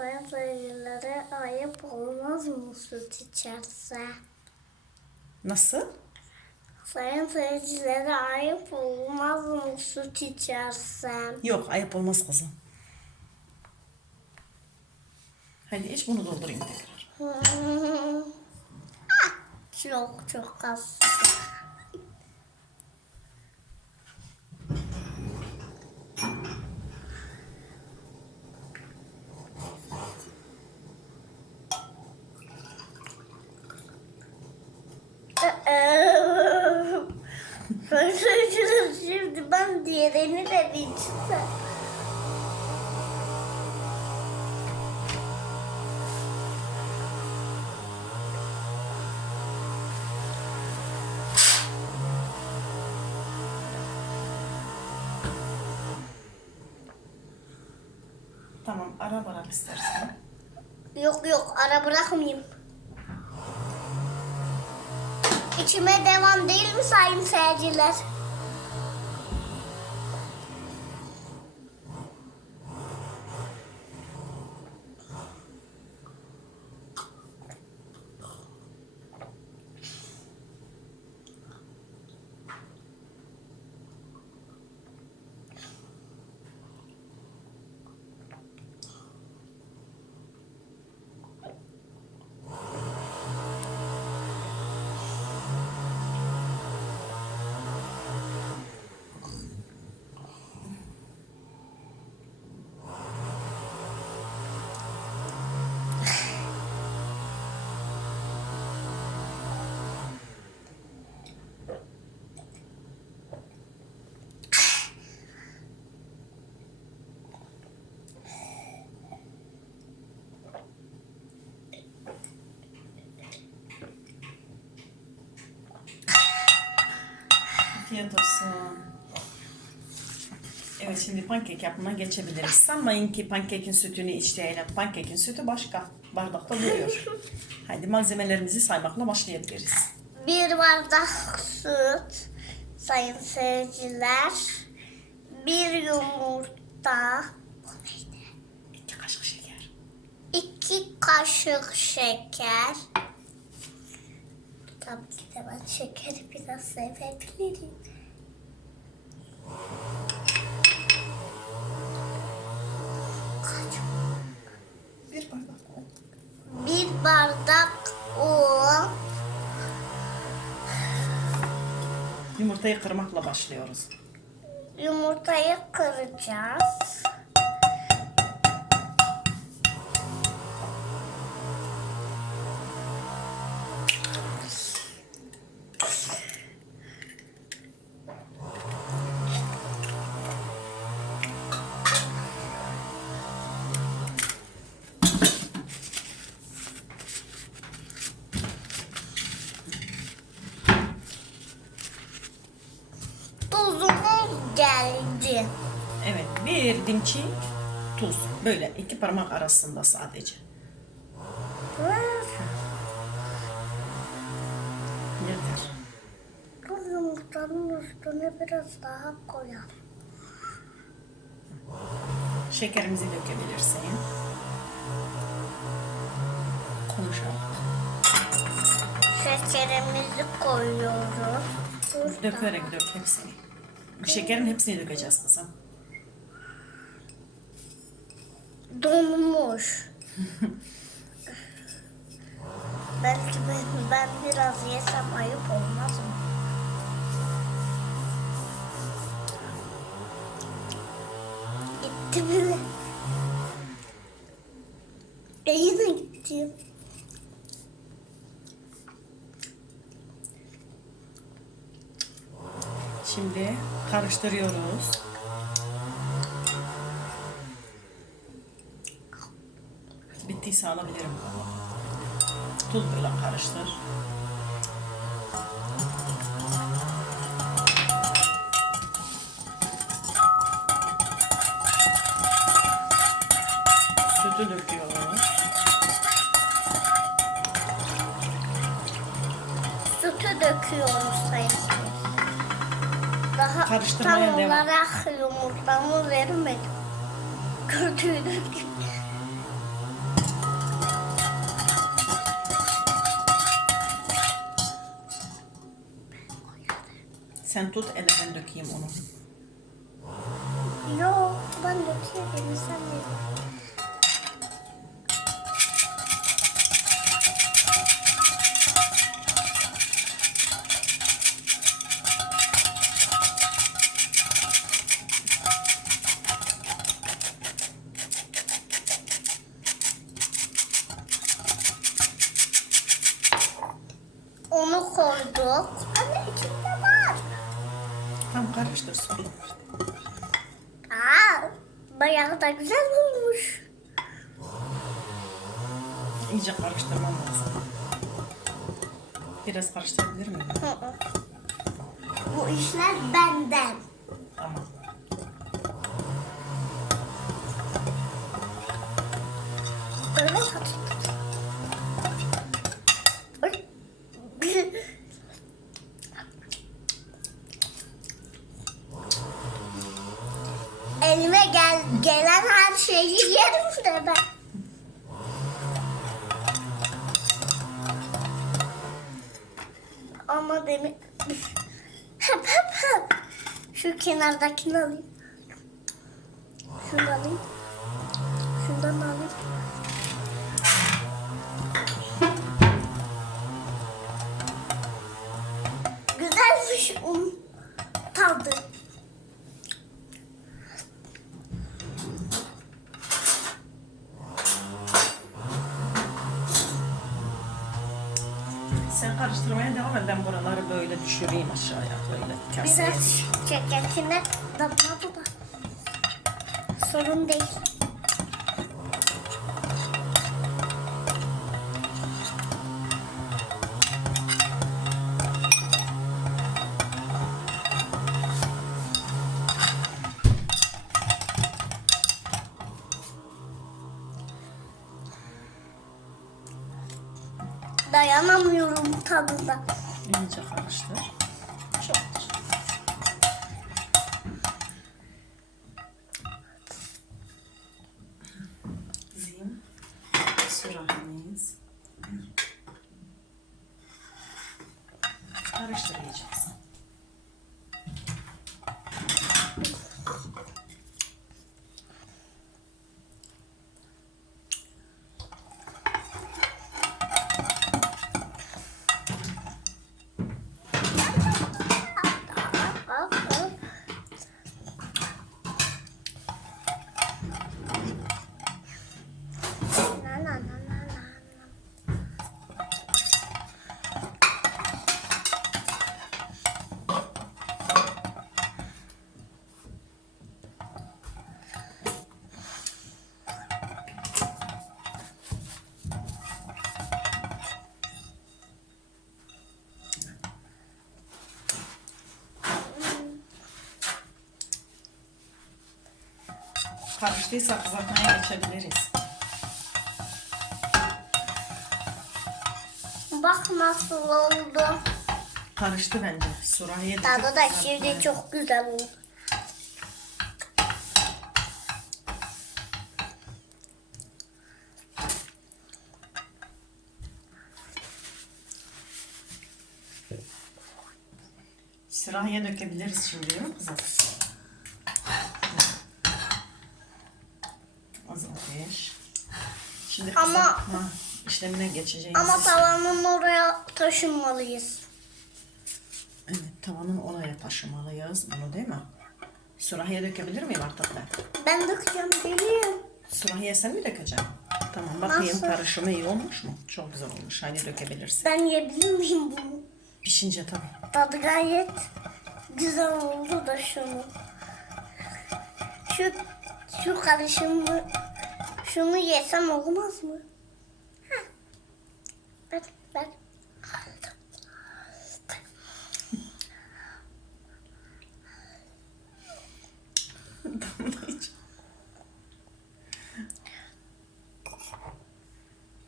Sayın seyircilere ayıp olmaz mı süt içerse? Nasıl? Sayın seyircilere ayıp olmaz mı süt içersem? Yok ayıp olmaz kızım. Hadi iç bunu doldurayım tekrar. Ah, çok çok az. Seyirciler şimdi ben diğerini de bir içsem. Tamam ara bırak istersen. Yok yok ara bırakmayayım. İçime devam değil mi sayın seyirciler? Afiyet olsun. Evet şimdi pankek yapmaya geçebiliriz. Sanmayın ki pankekin sütünü içtiğiyle pankekin sütü başka. Bardakta duruyor. Hadi malzemelerimizi saymakla başlayabiliriz. Bir bardak süt sayın seyirciler. Bir yumurta. Bu neydi? İki kaşık şeker. İki kaşık şeker. De ben şekeri biraz sevebilirim. Bir bardak un. Bir bardak un. Yumurtayı kırmakla başlıyoruz. Yumurtayı kıracağız. Dimçi tuz. Böyle iki parmak arasında sadece. Yeter. Bu yumurtanın üstüne biraz daha koyalım. Şekerimizi dökebilirsin. Konuşalım. Şekerimizi koyuyoruz. Dökerek dök hepsini. Şekerin hepsini dökeceğiz kızım. Donmuş. Belki ben, ben biraz yesem ayıp olmaz mı? Gitti bile. E yine gitti. Şimdi karıştırıyoruz. Bittiyse alabilirim. Tuz böyle karıştır. Sütü döküyoruz. Sütü döküyoruz sayın. Daha tam olarak yumurtamı vermedim. Gördüğünüz Sen tut ele ben dökeyim onu. Tam karıştır sonra. Aa, bayağı da güzel olmuş. İyice karıştırmam lazım. Biraz karıştırabilir miyim? Bu işler benden. Tamam. Ama demin hep hep hep. Şu kenardakini alayım. Şunu alayım. Şundan alayım. Güzelmiş un tadı. Aşağıya. Böyle kaseye. Biraz ceketine damladı da. Sorun değil. Dayanamıyorum tadına. İyice karıştır. Çok. Bizim sürahimiz. Karıştıracağız. Karıştıysa kızartmaya geçebiliriz. Bak nasıl oldu. Karıştı bence. Surahiye de Tadı da kızartmaya- şimdi çok güzel oldu. Sürahiye dökebiliriz şimdi değil mi kızım? Az ateş. Şimdi Ama- kızartma işlemine geçeceğiz. Ama tavanın oraya taşınmalıyız. Evet tavanın oraya taşımalıyız bunu değil mi? Sürahiye dökebilir miyim artık ben? Ben dökeceğim geliyorum. Sürahiye sen mi dökeceksin? Tamam bakayım Nasıl? karışımı iyi olmuş mu? Çok güzel olmuş. Hadi dökebilirsin. Ben yiyebilir miyim bunu? Pişince tabii. Tadı gayet güzel oldu da şunu. Şu şu karışımı şunu yesem olmaz mı? Heh. Ben ben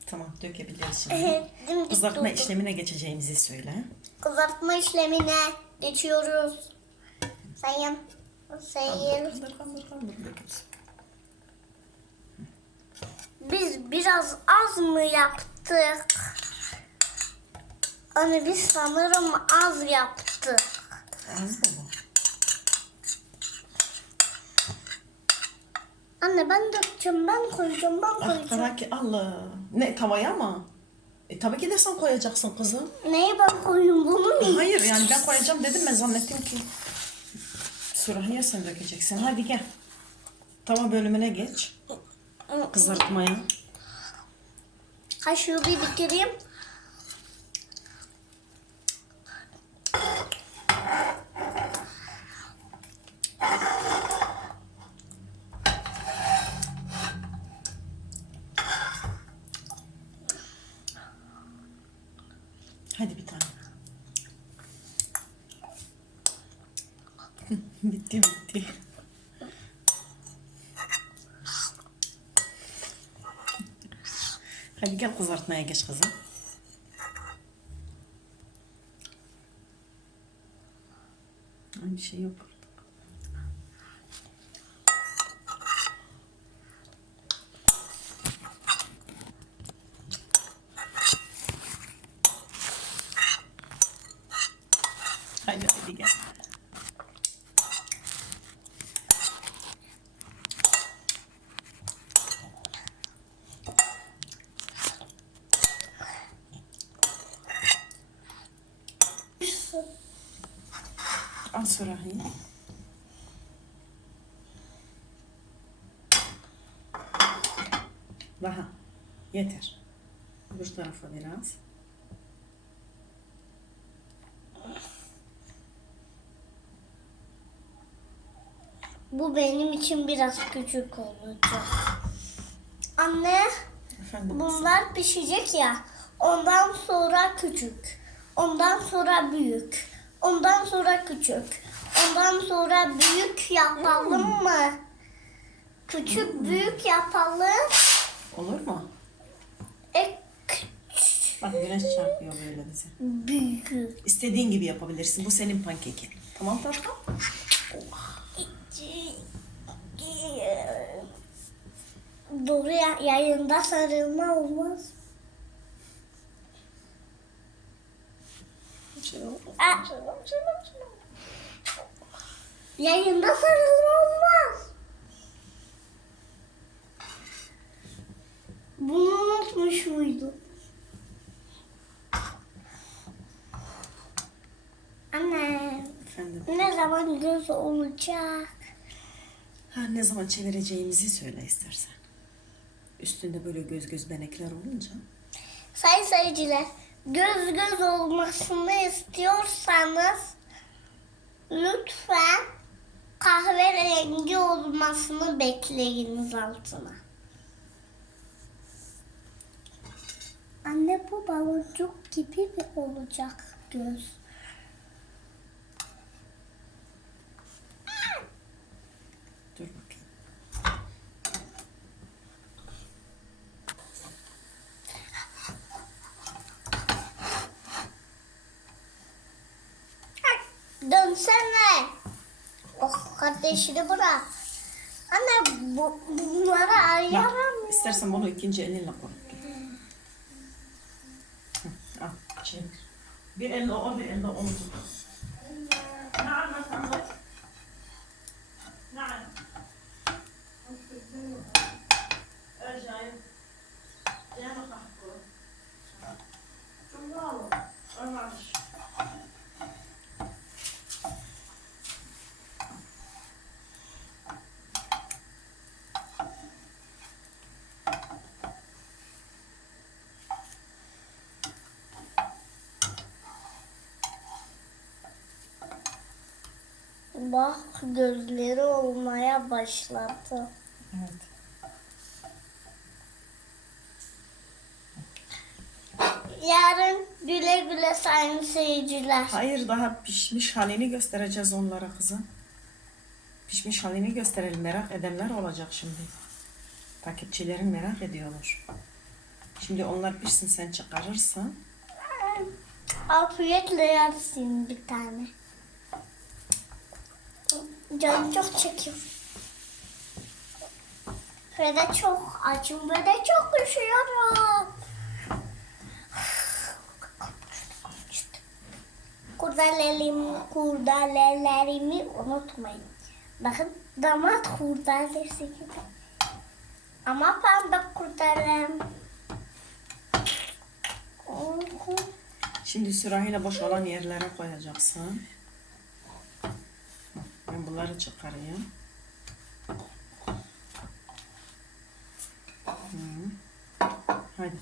tamam dimdik Kızartma durdu. işlemine geçeceğimizi söyle. Kızartma işlemine geçiyoruz. Sayın. Sayın. Kaldır kaldır kaldır dökeriz. Biz biraz az mı yaptık? Hani biz sanırım az yaptık. Az. Anne ben dökeceğim, ben koyacağım, ben Ah koyacağım. tabii ki Allah. Ne tavaya mı? E tabii ki de sen koyacaksın kızım. Neyi ben koyayım bunu mu? Hayır yani ben koyacağım dedim ben zannettim ki. Surahiye sen dökeceksin. Hadi gel. Tava bölümüne geç. Kızartmaya. Kaşığı bir bitireyim. Hadi bir tane. bitti bitti. Hadi gel kızartmaya geç kızım. Ay bir şey yok. Hadi hadi gel. Surahiye. Daha. Yeter. Bu tarafa biraz. Bu benim için biraz küçük olacak. Anne, Efendim. bunlar pişecek ya. Ondan sonra küçük. Ondan sonra büyük. Ondan sonra küçük. Ondan sonra büyük yapalım mı? Küçük büyük yapalım. Olur mu? E, Bak güneş çarpıyor böyle bize. büyük. İstediğin gibi yapabilirsin. Bu senin pankekin. Tamam tatlım? Doğru ya, yayında sarılma olmaz. Aa, Yayında sarılma olmaz. Bunu unutmuş muydun? Anne, Efendim. ne zaman göz olacak? Ha, ne zaman çevireceğimizi söyle istersen. Üstünde böyle göz göz benekler olunca. Sayın seyirciler, göz göz olmasını istiyorsanız lütfen olmasını bekleyiniz altına. Anne bu baloncuk gibi mi olacak göz? Dur bakayım. Dönsene. Oh kardeşini bırak. Bu, bunları ayıramıyorum. istersen bunu ikinci elinle koy. Hı, Al, çevir. Bir elle o, bir elle onu Bak gözleri olmaya başladı. Evet. Yarın güle güle sayın seyirciler. Hayır daha pişmiş halini göstereceğiz onlara kızım. Pişmiş halini gösterelim. Merak edenler olacak şimdi. Takipçilerin merak ediyorlar. Şimdi onlar pişsin sen çıkarırsın. Afiyetle yersin bir tane. Canım çok çekiyor. De çok açım de çok üşüyorum. Kur kurdelelerimi, kurdelelerimi unutmayın. Bakın damat kurdelesi gibi. Ama pembe kurdelem. Oho. Şimdi sürahiyle boş olan yerlere koyacaksın. Bunları çıkarayım. Hı. Hadi.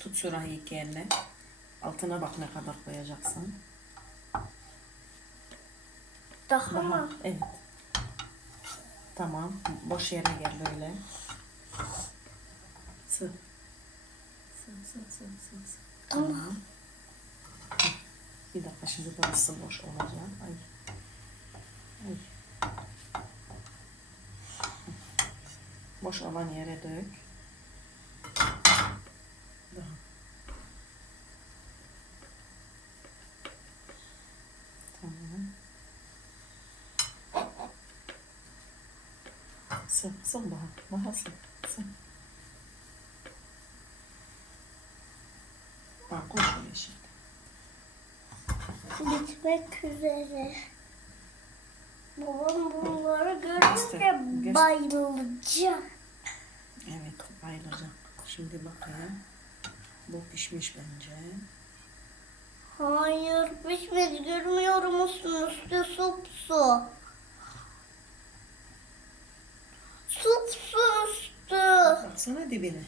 Tut sürahiyi iki elle. Altına bak ne kadar koyacaksın. Daha mı? Evet. Tamam. Boş yere gel böyle. Sığ, sığ, sığ, sığ, sığ. Tamam. Bir dakika şimdi burası boş olacak. Ay. Boş olan yere dök. Daha. Tamam. Sık, sık daha. Daha sık. Sık. Bak koy şöyle şimdi. Bitmek üzere. Babam bunları görünce göster. bayılacak. Evet, bayılacak. Şimdi bakayım. Bu pişmiş bence. Hayır pişmedi görmüyor musun? Üstü sup su. Sup su üstü. Baksana dibine.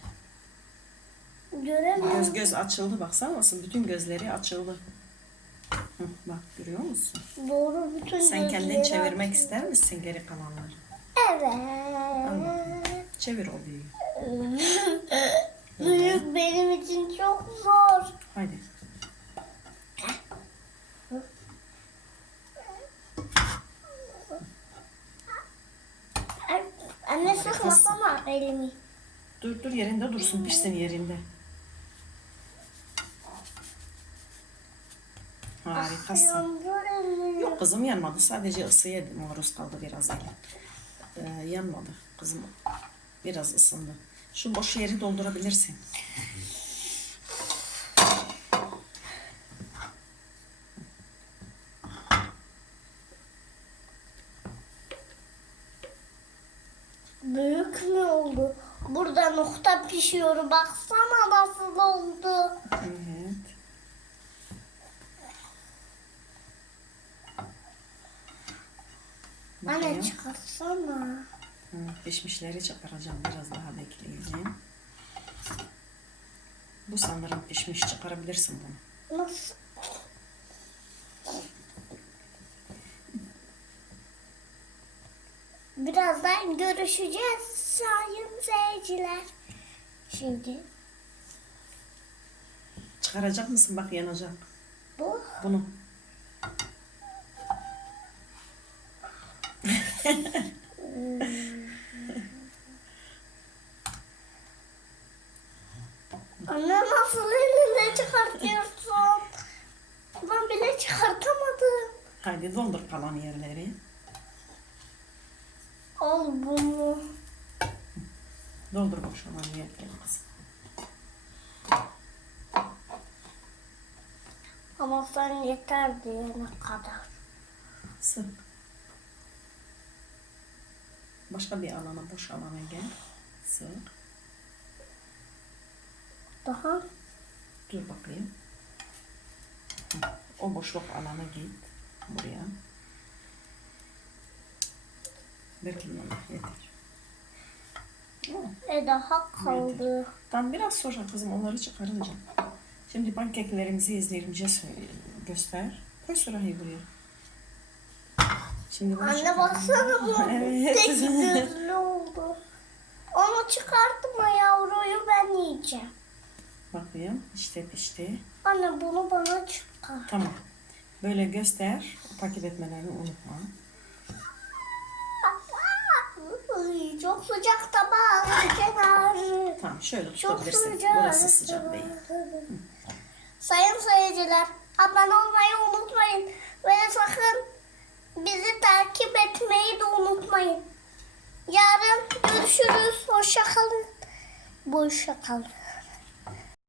Göz Göremiyorum. göz açıldı baksana nasıl bütün gözleri açıldı. Hı, bak görüyor musun? Doğru bütün Sen kendin çevirmek açıldı. ister misin geri kalanları? Evet. Çevir o büyüğü. Büyük benim için çok zor. Haydi. Ay, Anne sıkmasana elimi. Dur dur yerinde dursun pişsin yerinde. Harikasın. Yok kızım yanmadı. Sadece ısıya maruz kaldı biraz eli. Ee, yanmadı kızım. Biraz ısındı. Şu boş yeri doldurabilirsin. Büyük mü oldu? Burada nokta pişiyor. Baksana nasıl oldu. Evet. Anne Bakayım. Çıkarsana. Hı, pişmişleri çıkaracağım. Biraz daha bekleyelim. Bu sanırım pişmiş. Çıkarabilirsin bunu. Nasıl? Birazdan görüşeceğiz sayın seyirciler. Şimdi Çıkaracak mısın? Bak yanacak. bu Bunu. Anne nasıl elinde çıkartıyorsun? Ben bile çıkartamadım. Haydi doldur kalan yerleri. Al bunu. Doldur boş olan yerleri kızım. Ama sen yeter diyene kadar. Sık. Başka bir alana, boş alana gel. Sık. Daha Dur bakayım. O boşluk alana git. Buraya. Bana yeter. E daha kaldı. Tam biraz sonra kızım onları çıkarınca. Şimdi pankeklerimizi izleyiciye söyle, göster. Koy sırayı buraya. Şimdi bunu Anne baksana bu Evet. tek gözlü oldu. Onu çıkartma yavruyu ben yiyeceğim. Bakayım işte pişti. Anne bunu bana çıkar. Tamam. Böyle göster. Takip etmelerini unutma. Ay, Çok sıcak tabağın kenarı. Tamam şöyle Çok tutabilirsin. sıcak. Burası sıcak değil. Sayın seyirciler, abone olmayı unutmayın. Ve sakın bizi takip etmeyi de unutmayın. Yarın görüşürüz. Hoşça kalın. Hoşça kalın.